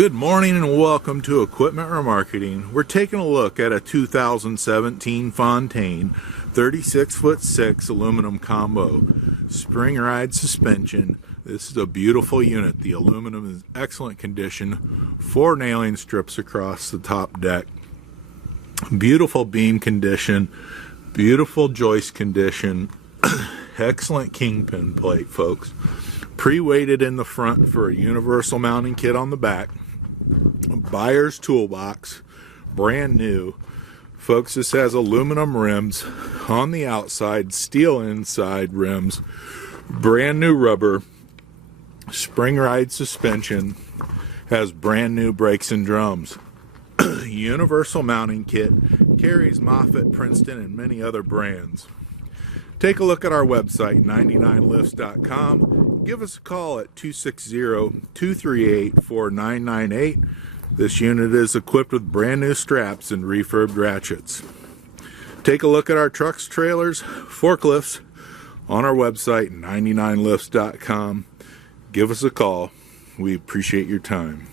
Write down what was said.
Good morning and welcome to Equipment Remarketing. We're taking a look at a 2017 Fontaine 36'6" aluminum combo. Spring ride suspension. This is a beautiful unit. The aluminum is excellent condition. 4 nailing strips across the top deck. Beautiful beam condition. Beautiful joist condition. Excellent kingpin plate, folks. Pre-weighted in the front for a universal mounting kit on the back. Buyer's toolbox, brand new. Folks, this has aluminum rims on the outside, steel inside rims, brand new rubber, spring ride suspension, has brand new brakes and drums. Universal mounting kit, carries Moffett, Princeton, and many other brands. Take a look at our website, 99lifts.com. Give us a call at 260-238-4998. This unit is equipped with brand new straps and refurbed ratchets. Take a look at our trucks, trailers, forklifts on our website, 99lifts.com. Give us a call. We appreciate your time.